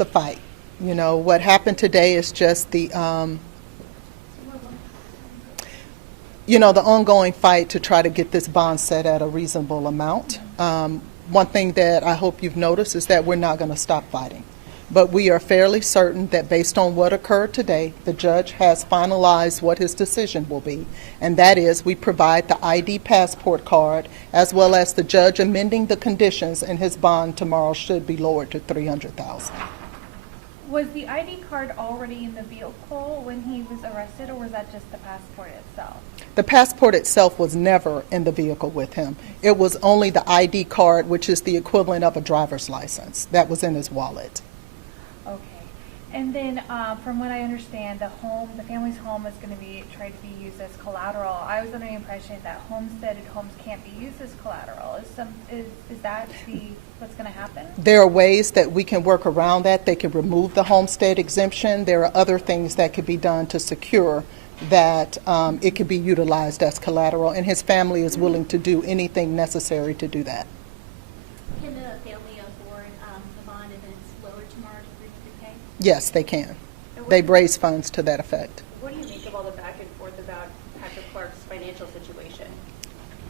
a fight. You know, what happened today is just the, the ongoing fight to try to get this bond set at a reasonable amount. One thing that I hope you've noticed is that we're not going to stop fighting. But we are fairly certain that based on what occurred today, the judge has finalized what his decision will be, and that is we provide the ID passport card as well as the judge amending the conditions, and his bond tomorrow should be lowered to $300,000. Was the ID card already in the vehicle when he was arrested, or was that just the passport itself? The passport itself was never in the vehicle with him. It was only the ID card, which is the equivalent of a driver's license, that was in his wallet. Okay. And then from what I understand, the family's home is going to be tried to be used as collateral. I was under the impression that homesteaded homes can't be used as collateral. Is that what's going to happen? There are ways that we can work around that. They can remove the homestead exemption. There are other things that could be done to secure that it could be utilized as collateral, and his family is willing to do anything necessary to do that. Can the family afford the bond if it's lowered tomorrow to $300K? Yes, they can. They've raised funds to that effect. What do you make of all the back and forth about Patrick Clark's financial situation?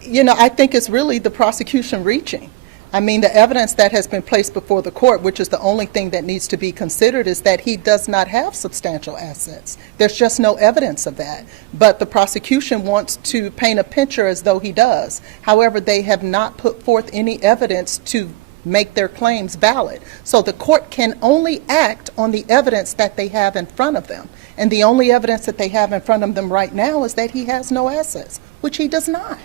You know, I think it's really the prosecution reaching. I mean, the evidence that has been placed before the court, which is the only thing that needs to be considered, is that he does not have substantial assets. There's just no evidence of that. But the prosecution wants to paint a picture as though he does. However, they have not put forth any evidence to make their claims valid. So the court can only act on the evidence that they have in front of them. And the only evidence that they have in front of them right now is that he has no assets, which he does not.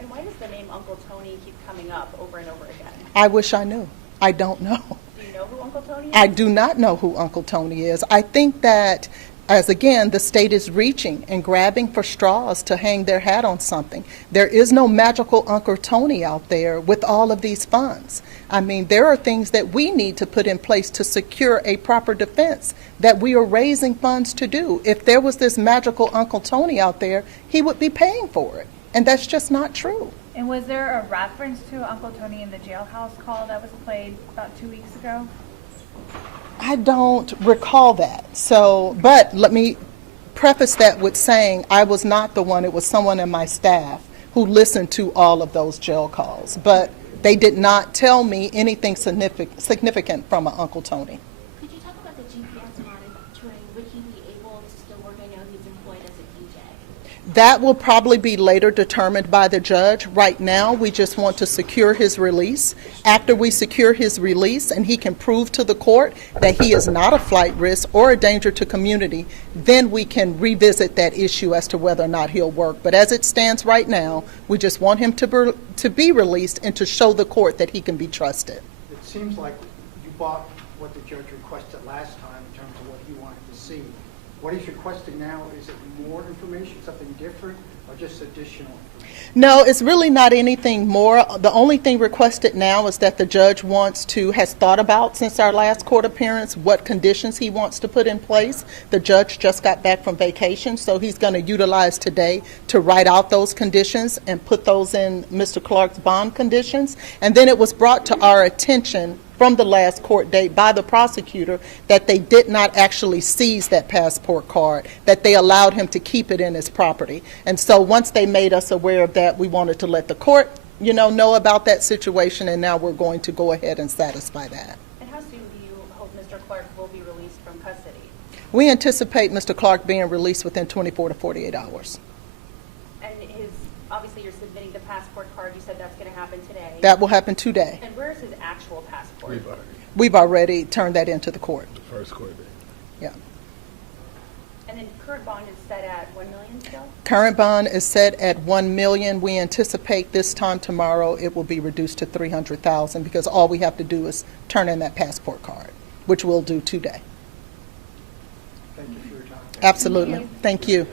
And why does the name Uncle Tony keep coming up over and over again? I wish I knew. I don't know. Do you know who Uncle Tony is? I do not know who Uncle Tony is. I think that, as again, the state is reaching and grabbing for straws to hang their hat on something. There is no magical Uncle Tony out there with all of these funds. I mean, there are things that we need to put in place to secure a proper defense that we are raising funds to do. If there was this magical Uncle Tony out there, he would be paying for it. And that's just not true. And was there a reference to Uncle Tony in the jailhouse call that was played about 2 weeks ago? I don't recall that. So, but let me preface that with saying I was not the one. It was someone in my staff who listened to all of those jail calls. But they did not tell me anything significant from an Uncle Tony. Could you talk about the GPS monitoring? Would he be able to still work? I know he's employed as a DJ. That will probably be later determined by the judge. Right now, we just want to secure his release. After we secure his release and he can prove to the court that he is not a flight risk or a danger to community, then we can revisit that issue as to whether or not he'll work. But as it stands right now, we just want him to be released and to show the court that he can be trusted. It seems like you bought what the judge requested last time in terms of what he wanted to see. What he's requesting now, is it more information, something different, or just additional information? No, it's really not anything more. The only thing requested now is that the judge has thought about, since our last court appearance, what conditions he wants to put in place. The judge just got back from vacation, so he's going to utilize today to write out those conditions and put those in Mr. Clark's bond conditions. And then it was brought to our attention from the last court date by the prosecutor that they did not actually seize that passport card, that they allowed him to keep it in his property. And so once they made us aware of that, we wanted to let the court, know about that situation, and now we're going to go ahead and satisfy that. And how soon do you hope Mr. Clark will be released from custody? We anticipate Mr. Clark being released within 24 to 48 hours. And obviously you're submitting the passport card. You said that's going to happen today. That will happen today. And where's his actual passport? We've already turned that into the court. The first court date. Yeah. And then current bond is set at $1 million still? Current bond is set at $1 million. We anticipate this time tomorrow it will be reduced to $300,000 because all we have to do is turn in that passport card, which we'll do today. Thank you for your time. Absolutely. Thank you.